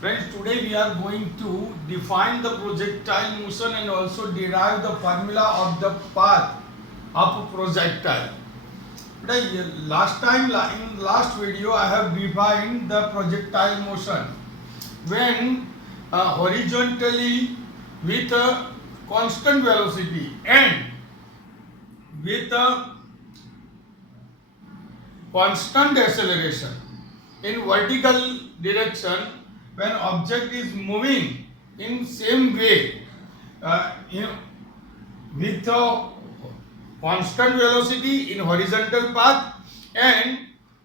Friends, today we are going to define the projectile motion and also derive the formula of the path of projectile. Last time in last video I have defined the projectile motion when horizontally with a constant velocity and with a constant acceleration in vertical direction when object is moving in same way with a constant velocity in horizontal path and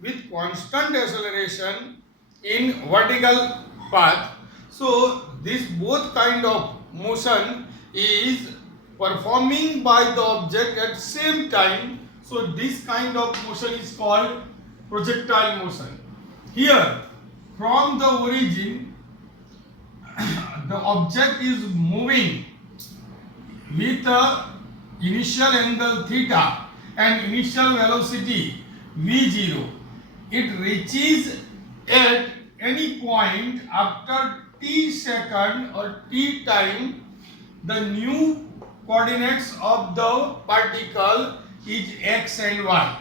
with constant acceleration in vertical path. So this both kind of motion is performing by the object at same time. So this kind of motion is called projectile motion. Here from the origin the object is moving with a initial angle theta and initial velocity v0. It reaches at any point after t second or t time the new coordinates of the particle is x and y.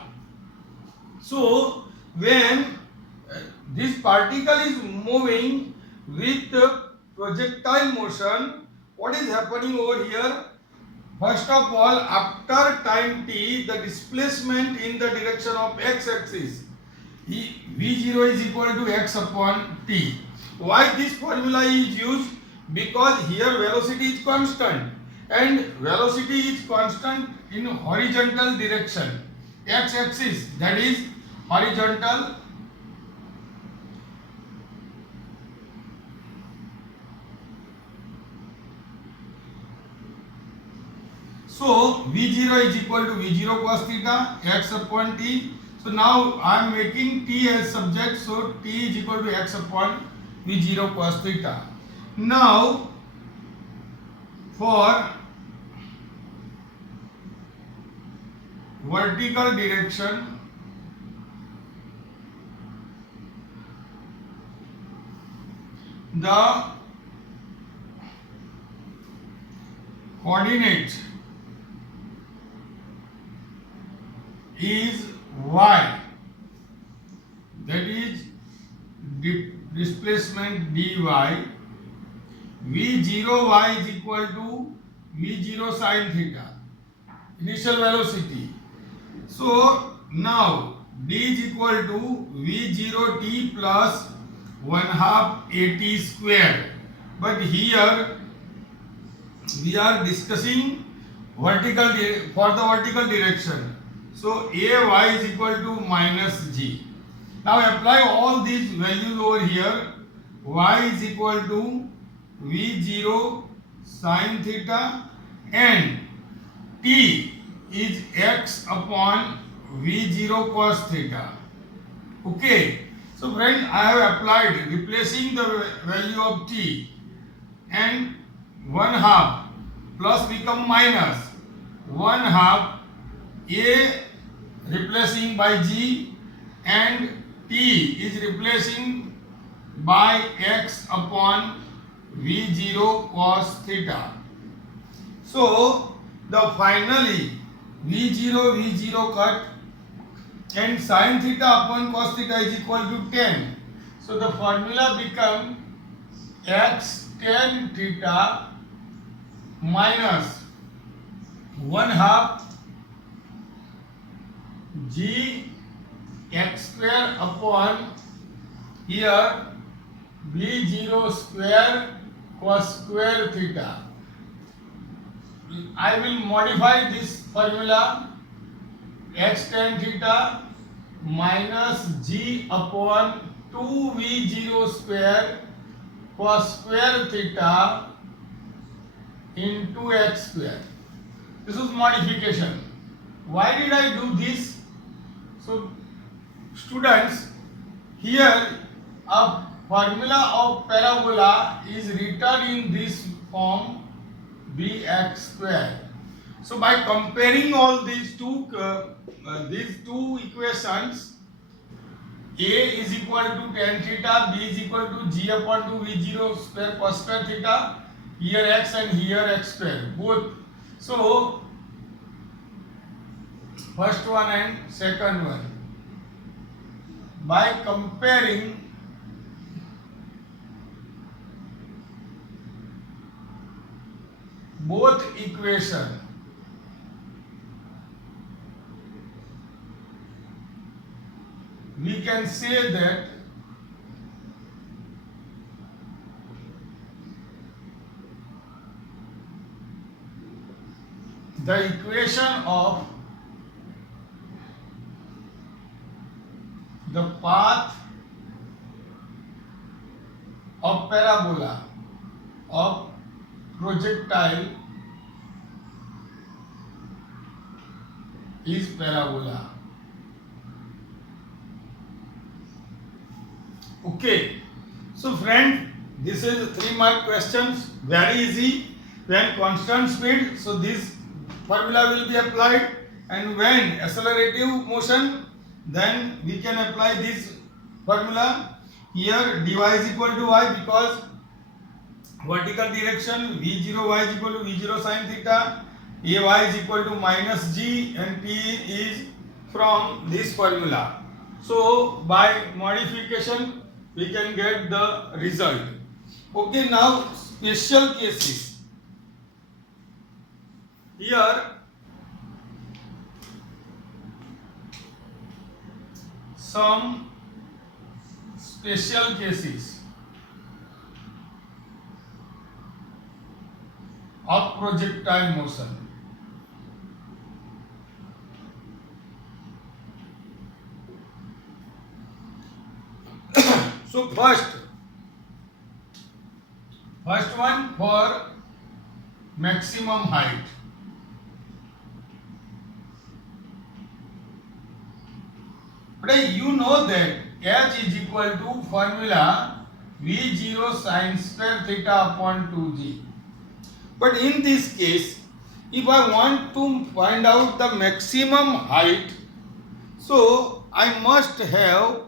So when this particle is moving with projectile motion, what is happening over here? First of all, after time t, the displacement in the direction of x-axis v0 is equal to x upon t. Why this formula is used? Because here velocity is constant and velocity is constant in horizontal direction. X-axis, that is horizontal. So v0 is equal to v0 cos theta x upon t. So now I am making t as subject. So t is equal to x upon v0 cos theta. Now for vertical direction, the coordinate is y, that is displacement dy. v0 y is equal to v0 sin theta, initial velocity. So now d is equal to v0 t plus 1/2 at square. But here we are discussing vertical for the vertical direction. So ay is equal to minus g. Now apply all these values over here. Y is equal to v0 sin theta and t is x upon v0 cos theta. Okay. So friend, I have applied replacing the value of t and 1/2 plus become minus 1/2 a replacing by g and t is replacing by x upon v0 cos theta. So the finally v0 cut and sin theta upon cos theta is equal to 10. So the formula become x tan theta minus 1/2 g x square upon here v0 square cos square theta. I will modify this formula x tan theta minus g upon 2v0 square cos square theta into x square. This is modification. Why did I do this? So students, here a formula of parabola is written in this form bx square. So by comparing all these two equations, A is equal to tan theta, B is equal to g upon 2 v0 square cos square theta, here x and here x square both. So first one and second one, by comparing both equation, we can say that the equation of the path of parabola of projectile is parabola. Okay, so friend, this is 3 mark questions, very easy. When constant speed, so this formula will be applied, and when accelerative motion, then we can apply this formula. Here dy is equal to y, because vertical direction v0 y is equal to v0 sin theta, ay is equal to minus g, and p is from this formula. So by modification we can get the result. Okay, now special cases. Here some special cases of projectile motion. So first one for maximum height. But you know that h is equal to formula v0 sin square theta upon 2g. But in this case, if I want to find out the maximum height, so I must have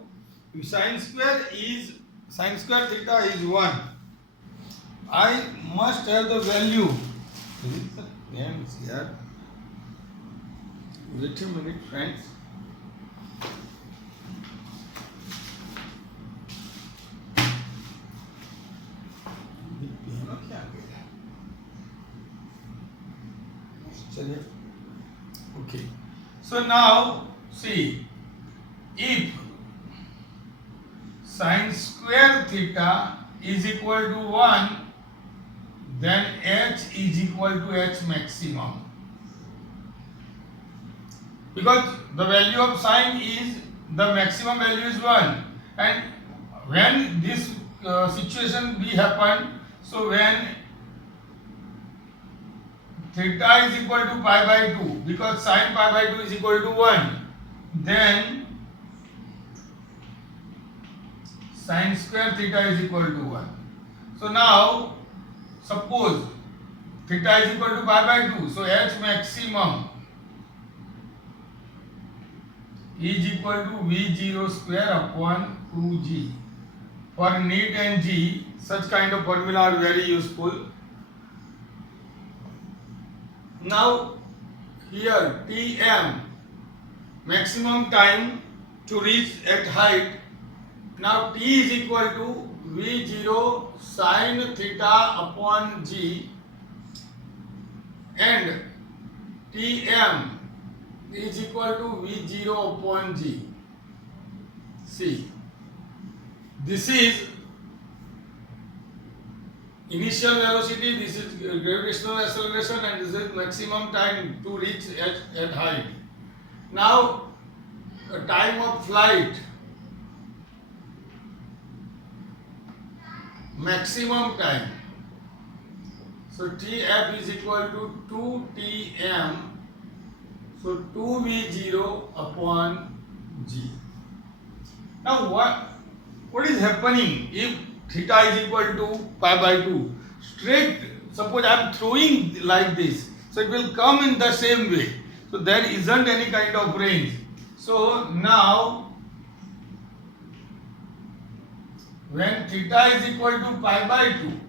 sin square theta is 1. I must have the value. Here. Wait a minute, friends. Okay. So now see, if sin square theta is equal to 1, then h is equal to h maximum, because the value of sin is, the maximum value is 1, and when this situation be happen, so when theta is equal to pi by 2, because sin pi by 2 is equal to 1, then sin square theta is equal to 1. So now suppose theta is equal to pi by 2, so h maximum is equal to v0 square upon 2g. For NEET and G, such kind of formula are very useful. Now here Tm, maximum time to reach at height. Now T is equal to V0 sin theta upon G, and Tm is equal to V0 upon G. See, this is initial velocity, this is gravitational acceleration, and this is maximum time to reach at height. Now time of flight, maximum time, so Tf is equal to 2Tm, so 2V0 upon G. Now what is happening if theta is equal to pi by 2? Straight, suppose I am throwing like this, so it will come in the same way. So there isn't any kind of range. So now when theta is equal to pi by 2.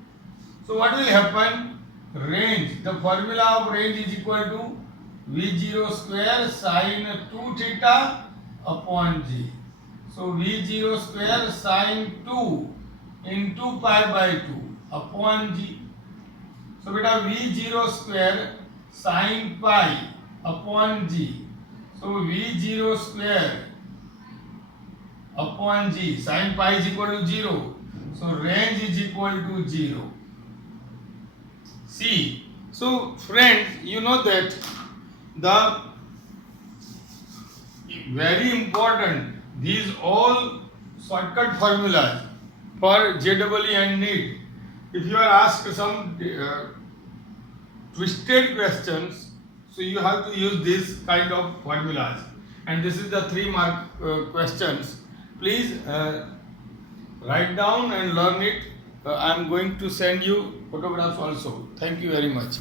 So what will happen? Range, the formula of range is equal to V0 square sine 2 theta upon g. So V0 square sine 2 into pi by 2 upon g. So beta V0 square sine pi upon g. So V0 square upon g, sine pi is equal to 0. So range is equal to 0. See, so friends, you know that the very important, these all shortcut formulas for JEE and NEET. If you are asked some twisted questions, so you have to use this kind of formulas. And this is the 3-mark questions. Please write down and learn it. I am going to send you photographs also. Thank you very much.